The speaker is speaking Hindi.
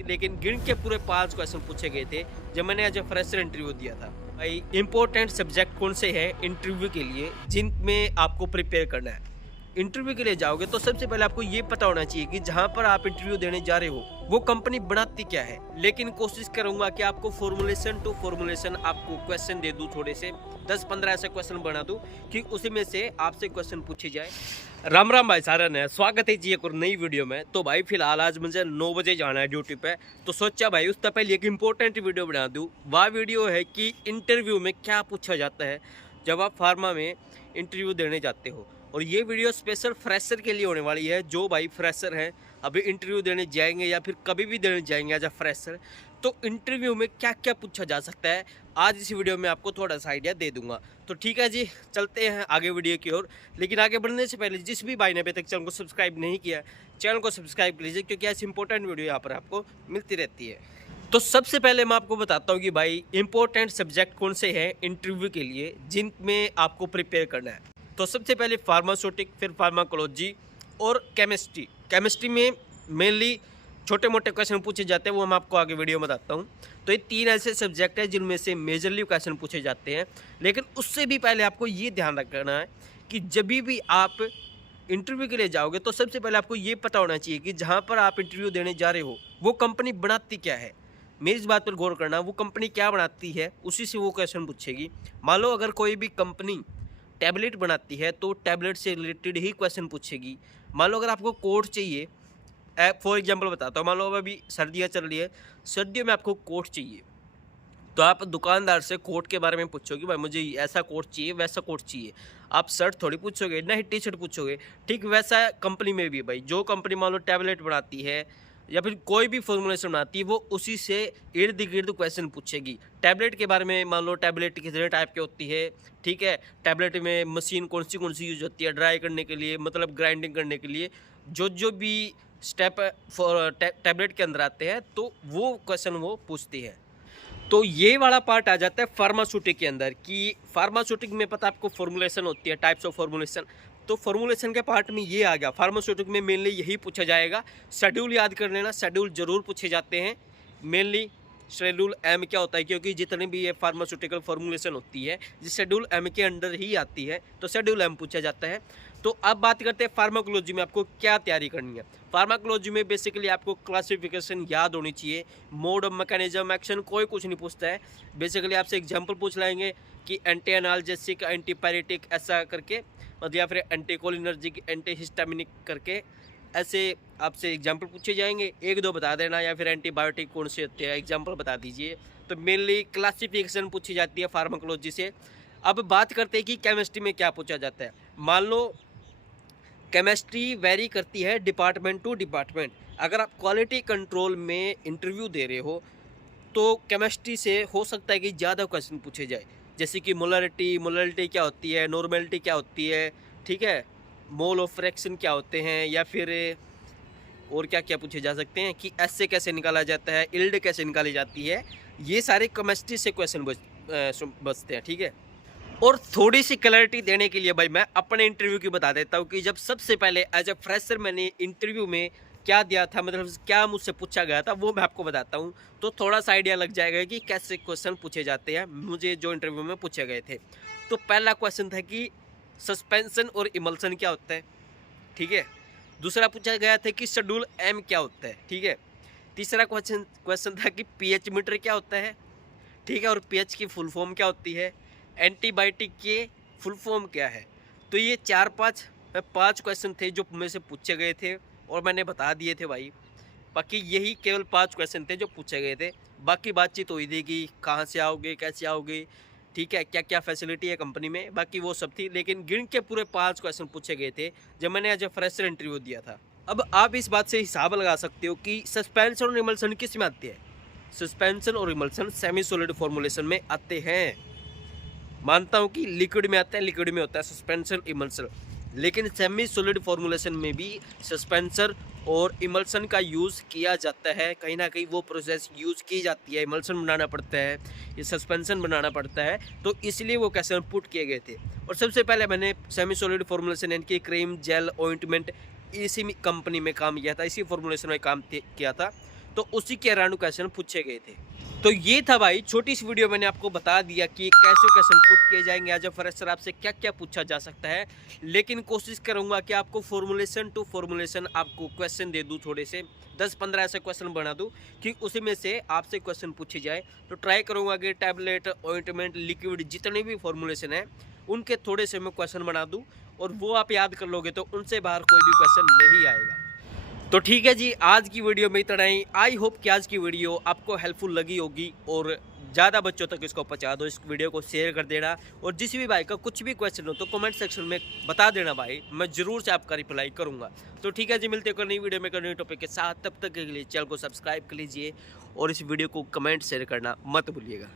लेकिन गिन के पूरे 5 क्वेश्चन पूछे गए थे जब मैंने एज ए फ्रेशर इंटरव्यू दिया था। भाई इंपॉर्टेंट सब्जेक्ट कौन से हैं इंटरव्यू के लिए जिनमें आपको प्रिपेयर करना है। इंटरव्यू के लिए जाओगे तो सबसे पहले आपको ये पता होना चाहिए कि जहां पर आप इंटरव्यू देने जा रहे हो वो कंपनी बनाती क्या है। लेकिन कोशिश करूंगा कि आपको फॉर्मुलेशन टू फॉर्मुलेशन आपको क्वेश्चन दे दूं, थोड़े से 10-15 ऐसे क्वेश्चन बना दूं कि उसी में से आपसे क्वेश्चन पूछे जाए। राम राम भाई सारा ने स्वागत है जी एक और नई वीडियो में। तो भाई फिलहाल आज मुझे 9 बजे जाना है ड्यूटी पे, तो सोचा भाई उससे पहले एक इम्पोर्टेंट वीडियो बना दूं। वह वीडियो है कि इंटरव्यू में क्या पूछा जाता है जब आप फार्मा में इंटरव्यू देने जाते हो। और ये वीडियो स्पेशल फ्रेशर के लिए होने वाली है। जो भाई फ्रेशर हैं, अभी इंटरव्यू देने जाएंगे या फिर कभी भी देने जाएंगे एज अ फ्रेशर, तो इंटरव्यू में क्या क्या पूछा जा सकता है आज इस वीडियो में आपको थोड़ा सा आइडिया दे दूंगा। तो ठीक है जी, चलते हैं आगे वीडियो की ओर। लेकिन आगे बढ़ने से पहले जिस भी भाई ने अभी तक चैनल को सब्सक्राइब नहीं किया, चैनल को सब्सक्राइब कर लीजिए, क्योंकि ऐसी इंपॉर्टेंट वीडियो यहाँ पर आपको मिलती रहती है। तो सबसे पहले मैं आपको बताता हूँ कि भाई इंपॉर्टेंट सब्जेक्ट कौन से हैं इंटरव्यू के लिए जिनमें आपको प्रिपेयर करना है। तो सबसे पहले फार्मास्यूटिक, फिर फार्माकोलॉजी और केमिस्ट्री। केमिस्ट्री में मेनली छोटे मोटे क्वेश्चन पूछे जाते हैं, वो मैं आपको आगे वीडियो में बताता हूँ। तो ये 3 ऐसे सब्जेक्ट हैं जिनमें से मेजरली क्वेश्चन पूछे जाते हैं। लेकिन उससे भी पहले आपको ये ध्यान रखना है कि जब भी आप इंटरव्यू के लिए जाओगे तो सबसे पहले आपको ये पता होना चाहिए कि जहाँ पर आप इंटरव्यू देने जा रहे हो वो कंपनी बनाती क्या है। मेरी इस बात पर गौर करना, वो कंपनी क्या बनाती है उसी से वो क्वेश्चन पूछेगी। मान लो अगर कोई भी कंपनी टैबलेट बनाती है तो टैबलेट से रिलेटेड ही क्वेश्चन पूछेगी। मान लो अगर आपको कोट चाहिए, फॉर एग्जांपल बताता हूँ, मान लो अभी सर्दियाँ चल रही है, सर्दियों में आपको कोट चाहिए, तो आप दुकानदार से कोट के बारे में पूछोगे, भाई मुझे ऐसा कोट चाहिए, वैसा कोट चाहिए। आप शर्ट थोड़ी पूछोगे, ना ही टी शर्ट पूछोगे। ठीक वैसा कंपनी में भी भाई, जो कंपनी मान लो टैबलेट बनाती है या फिर कोई भी फॉर्मुलेशन बनाती है, वो उसी से इर्द गिर्द क्वेश्चन पूछेगी। टैबलेट के बारे में मान लो टैबलेट कितने टाइप की होती है, ठीक है, टैबलेट में मशीन कौन सी यूज होती है ड्राई करने के लिए, मतलब ग्राइंडिंग करने के लिए, जो भी स्टेप टैबलेट के अंदर आते हैं, तो वो क्वेश्चन वो पूछती है। तो ये वाला पार्ट आ जाता है फार्मास्यूटिक के अंदर कि फार्मास्यूटिक में पता आपको फॉर्मुलेशन होती है, टाइप्स ऑफ फॉर्मुलेशन। तो फॉर्मुलेशन के पार्ट में ये आ गया। फार्मास्यूटिक में मेनली यही पूछा जाएगा। शेड्यूल याद कर लेना, शेड्यूल जरूर पूछे जाते हैं। मेनली शेड्यूल एम क्या होता है, क्योंकि जितनी भी ये फार्मास्यूटिकल फॉर्मुलेशन होती है जिस शेड्यूल एम के अंडर ही आती है, तो शेड्यूल एम पूछा जाता है। तो अब बात करते हैं फार्माकोलॉजी में आपको क्या तैयारी करनी है। फार्माकोलॉजी में बेसिकली आपको क्लासिफिकेशन याद होनी चाहिए, मोड ऑफ मैकेनिज्म एक्शन कोई कुछ नहीं पूछता है। बेसिकली आपसे एग्जांपल पूछ लाएंगे कि एंटी एनाल्जेसिक, एंटीपायरेटिक ऐसा करके, मतलब या फिर एंटीकोलिनर्जिक, एंटीहिस्टामिनिक करके, ऐसे आपसे एग्जांपल पूछे जाएंगे। 1-2 बता देना, या फिर एंटीबायोटिक कौन से होते हैं एग्जांपल बता दीजिए। तो मेनली क्लासिफिकेशन पूछी जाती है फार्माकोलॉजी से। अब बात करते हैं कि केमिस्ट्री में क्या पूछा जाता है। मान लो केमिस्ट्री वेरी करती है डिपार्टमेंट टू डिपार्टमेंट। अगर आप क्वालिटी कंट्रोल में इंटरव्यू दे रहे हो तो केमिस्ट्री से हो सकता है कि ज़्यादा क्वेश्चन पूछे जाए, जैसे कि मोलरिटी क्या होती है, नॉर्मेलिटी क्या होती है, ठीक है, मोल ऑफ फ्रैक्शन क्या होते हैं, या फिर और क्या क्या पूछे जा सकते हैं कि एस से कैसे निकाला जाता है, इल्ड कैसे निकाली जाती है। ये सारे केमिस्ट्री से क्वेश्चन बचते हैं, ठीक है। और थोड़ी सी क्लैरिटी देने के लिए भाई मैं अपने इंटरव्यू की बता देता हूँ कि जब सबसे पहले एज ए फ्रेशर मैंने इंटरव्यू में क्या दिया था, मतलब क्या मुझसे पूछा गया था, वो मैं आपको बताता हूँ। तो थोड़ा सा आइडिया लग जाएगा कि कैसे क्वेश्चन पूछे जाते हैं मुझे जो इंटरव्यू में पूछे गए थे। तो पहला क्वेश्चन था कि सस्पेंशन और इमल्सन क्या होता है, ठीक है। दूसरा पूछा गया था कि शेड्यूल एम क्या होता है, ठीक है। तीसरा क्वेश्चन था कि पीएच मीटर क्या होता है, ठीक है, और पीएच की फुल फॉर्म क्या होती है, एंटीबायोटिक के फुल फॉर्म क्या है। तो ये 4-5 क्वेश्चन थे जो मुझे से पूछे गए थे और मैंने बता दिए थे भाई। बाकी यही केवल 5 क्वेश्चन थे जो पूछे गए थे। बाकी बातचीत हुई थी कि कहाँ से आओगे, कैसे आओगे, ठीक है, क्या क्या फैसिलिटी है कंपनी में, बाकी वो सब थी। लेकिन गिन के पूरे 5 क्वेश्चन पूछे गए थे जब मैंने एज ए फ्रेशर इंटरव्यू दिया था। अब आप इस बात से हिसाब लगा सकते हो कि सस्पेंशन और इमल्सन किस में आते हैं। सस्पेंशन और इमल्सन सेमी सॉलिड फॉर्मुलेशन में आते हैं। मानता हूँ कि लिक्विड में आता है, लिक्विड में होता है सस्पेंशन इमल्सन, लेकिन सेमी सॉलिड फॉर्मुलेशन में भी सस्पेंसर और इमल्सन का यूज़ किया जाता है। कहीं ना कहीं वो प्रोसेस यूज़ की जाती है, इमल्सन बनाना पड़ता है, ये सस्पेंसन बनाना पड़ता है, तो इसलिए वो कैसे पुट किए गए थे। और सबसे पहले मैंने सेमी सॉलिड फॉर्मुलेशन यानी कि क्रीम, जेल, ऑइंटमेंट, इसी कंपनी में काम किया था, इसी फॉर्मुलेशन में काम किया था। तो उसी के अराउंड क्वेश्चन पूछे गए थे। तो ये था भाई छोटी सी वीडियो, मैंने आपको बता दिया कि कैसे क्वेश्चन पुट किए जाएंगे एज अ फ्रेशर, आपसे क्या क्या पूछा जा सकता है। लेकिन कोशिश करूंगा कि आपको फॉर्मुलेशन टू फॉर्मुलेशन आपको क्वेश्चन दे दूं, थोड़े से 10-15 ऐसे क्वेश्चन बना दूं कि उसी में से आपसे क्वेश्चन पूछे जाए। तो ट्राई करूंगा कि टैबलेट, ऑइंटमेंट, लिक्विड, जितने भी फॉर्मुलेशन है उनके थोड़े से मैं क्वेश्चन बना दूं, और वो आप याद कर लोगे तो उनसे बाहर कोई भी क्वेश्चन नहीं आएगा। तो ठीक है जी, आज की वीडियो में इतना ही। आई होप कि आज की वीडियो आपको हेल्पफुल लगी होगी और ज़्यादा बच्चों तक इसको पहुंचा दो, इस वीडियो को शेयर कर देना। और जिस भी भाई का कुछ भी क्वेश्चन हो तो कमेंट सेक्शन में बता देना भाई, मैं ज़रूर से आपका रिप्लाई करूंगा। तो ठीक है जी, मिलते हैं नई वीडियो में नई टॉपिक के साथ। तब तक के लिए चैनल को सब्सक्राइब कर लीजिए और इस वीडियो को कमेंट शेयर करना मत भूलिएगा।